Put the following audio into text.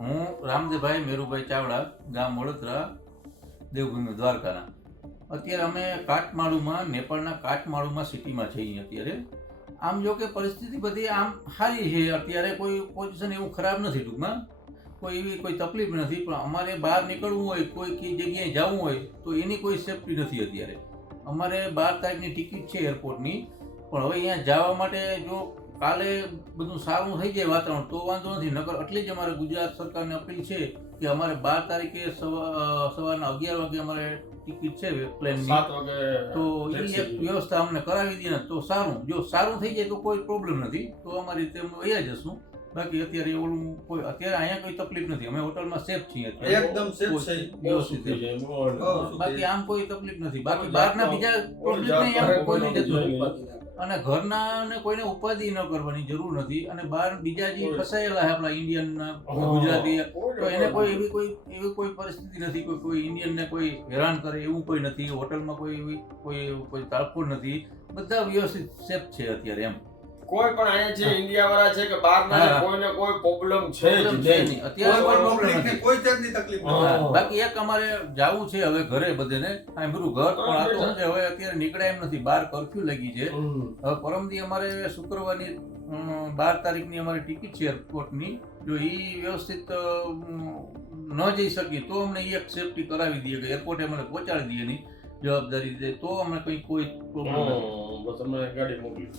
હું રામદેવભાઈ મેરુભાઈ ચાવડા, ગામ વડોદરા, દેવભૂમિ દ્વારકાના. અત્યારે અમે કાઠમાડુમાં, નેપાળના કાઠમાડુમાં સિટીમાં છીએ અત્યારે. આમ જો કે પરિસ્થિતિ બધી આમ સારી છે અત્યારે, કોઈ પોઝિશન એવું ખરાબ નથી ટૂંકમાં, કોઈ એવી કોઈ તકલીફ નથી. પણ અમારે બહાર નીકળવું હોય, કોઈ જગ્યાએ જવું હોય તો એની કોઈ સેફટી નથી અત્યારે. અમારે 12 તારીખની ટિકિટ છે એરપોર્ટની, પણ હવે અહીંયા જવા માટે જો કાલે બધું સારું થઈ જાય વાતાવરણ તો વાંધો નથી. નકર એટલી જ અમારે ગુજરાત સરકારને અપીલ છે કે અમારે 12 તારીખે સવારના 11 વાગે અમારે ટિકિટ છે પ્લેનની, તો એ એક વ્યવસ્થા અમને કરાવી દે ને તો સારું. જો સારું થઈ જાય તો કોઈ પ્રોબ્લેમ નથી, તો અમારી રીતે અમે વયા જશું. બાકી અત્યારે ઓલું કોઈ અત્યારે અહીંયા કોઈ તકલીફ નથી. અમે હોટલમાં સેફ છીએ એકદમ સેફ છે, વ્યવસ્થિત છે. બાકી આમ કોઈ તકલીફ નથી. બાકી બહારના બીજા પ્રોબ્લેમ નહીં, એમ કોઈ નહીં જતું. અને ઘરના ને કોઈને ઉપાધિ ન કરવાની જરૂર નથી. અને બહાર બીજા જે ફસાયેલા છે આપણા ઇન્ડિયન ગુજરાતી, તો એને કોઈ એવી કોઈ પરિસ્થિતિ નથી. કોઈ ઇન્ડિયન ને કોઈ હેરાન કરે એવું કોઈ નથી. હોટલમાં કોઈ તાળફોડ નથી. બધા વ્યવસ્થિત સેફ છે અત્યારે. એમ કોઈ પણ અહીંયા છે ઇન્ડિયા વાળા છે કે બહાર ના, કોઈને કોઈ પ્રોબ્લેમ છે જ નહીં અત્યારે. કોઈ પ્રોબ્લેમ નથી, કોઈ જાતની તકલીફ નથી. બાકી એક અમારે જાવું છે હવે ઘરે બધેને. આ બધું ઘર પણ આ તો શું છે, હવે અત્યારે નીકળાય એમ નથી. 12 કર્ફ્યુ લાગી છે. હવે પરમદી અમારે શુક્રવારની 12 તારીખની અમારી ટિકિટ છે એરપોર્ટની. જો એ વ્યવસ્થિત ન જઈ શકીએ તો અમને એક સેફટી કરાવી દઈએ કે એરપોર્ટે અમને પહોંચાડી દઈએ એની જવાબદારી દે, તો અમને કોઈ પ્રોબ્લેમ નથી. બસ અમે ગાડી મોકલી.